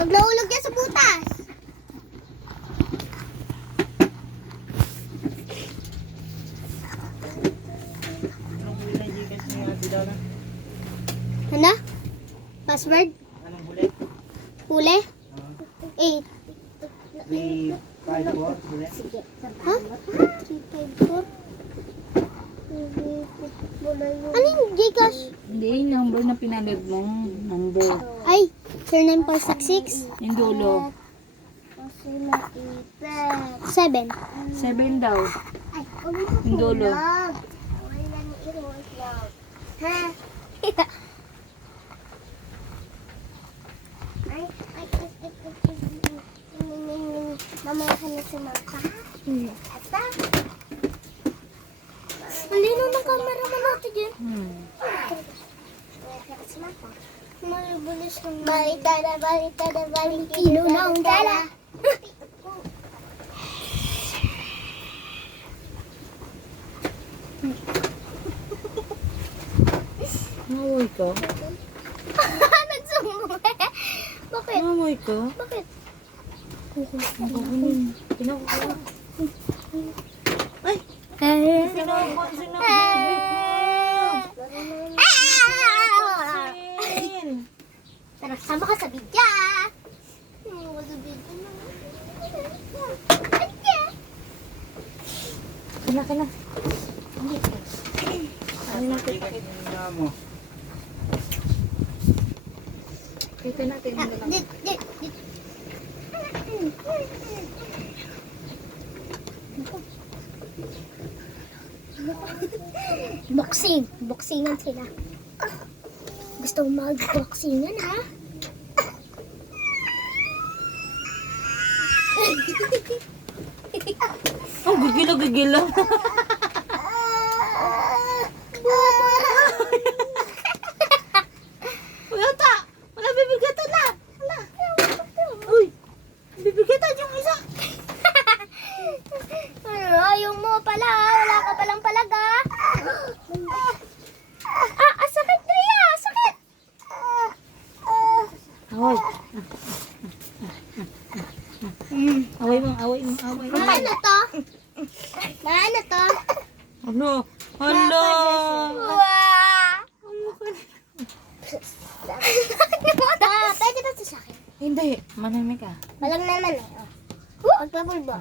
Pag nahulog yan sa butas. Anong huli na Gcash niya, Ate Dana? Ano? Password? Anong huli? Huli? 8. 3, 5, 4, huli? Ha? 354? Ano yung Gcash? Hindi, yung number na pinalad mo. Number. Ay, 09466? Yung dulo. 7. 7 daw. Yung dulo. Ha? Mamaya na sumaka. Ata? Malino ng camera mo natin dyan. Balita na, Valentino na ang dala. Namoy ka? Nagsumuhe. Bakit? Namoy ka? Bakit? Pinakuha. Tara, sama ka sa bidya. Kina, kina. Gcash niya mo. Kita natin yung dalawa. Boxing. Boxingan sila. Gusto mo mag-boxingan, ha? Oh, gigila. Wala. Wala bibigatan na. Wala. Uy, bibigatan yung isa. Ayaw mo pala. Wala ka palang palaga. Sakit, Drea. Sakit. Away. Away mo. Ano to? Ano to? Ano? Hala. Pwede ba ito sa akin? Hindi. Manamig ka. Walang naman eh. Magpapulbo.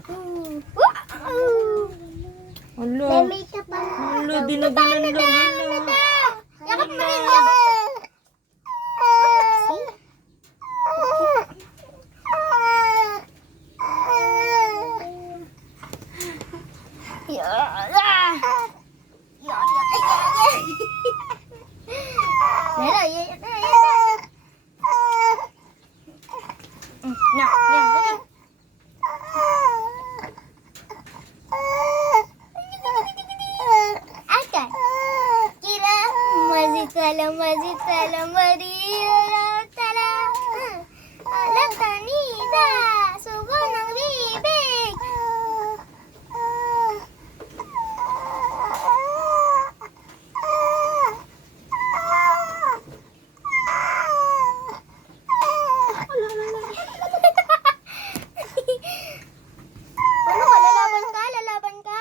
Hala. May makeup pa. Hala, dinaganan lang. Hala. Yakap mo rin yan. Mazit salam Maria tala alam tanida sugo ng bibig. Ano ka? Lalaban ka? Lalaban ka?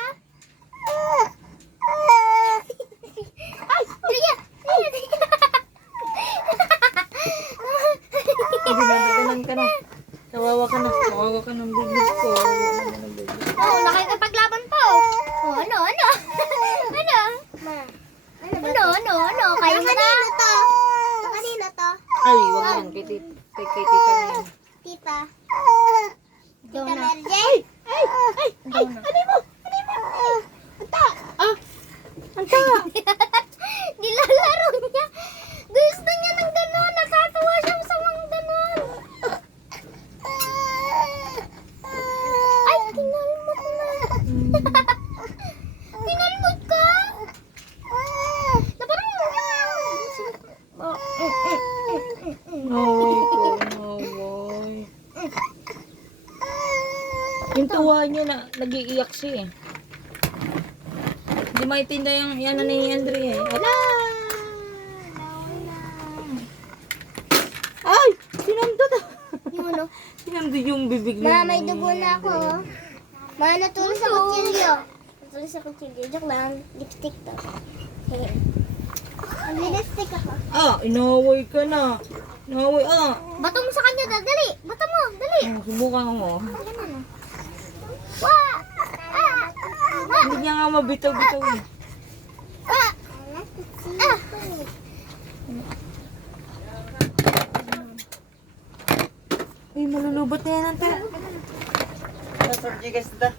Ay! Ria! Dinadaganan ka na. Kawawa ka na. Kawawa ka ng bibig ko. Oh, nakikipaglaban pa oh. Oh, ano? Ano? Kayo mo na. Kanino to? Kanino to? Ay, wag yan. Kay tita na yan. Tita. Tita na. Mary Jane. Ano mo? Anta! Nilalaro niya. Gusto niya ng gano'n. Natatawa siya sa mga gano'n. Ay, tinalmot na. Tinalmot ka? Naparang mo Naway ko. Naway. Yung tuwa niya na nag-iiyak siya eh. Hindi maitinda yung yan ni Andre eh. Ala! Ay! Sinamdot! Yung ano? Sinamdot yung bibig Ma, may dugo na ako. Oh. Ma, natulog sa kutsilyo. Natulog sa kutsilyo. Joke lang. Lipstick to. Ayan. Ang lipstick ako. Ah, inaway ka na. Inaway, Bato mo sa kanya, dali. Bato mo, dali. Subukan mo. Ayan na. Wah! Ah! Ah! Hindi niya nga mabitaw-bitaw eh. Ah! Ah! Uy, malulubot na yan ang pera. Sir Jigas na.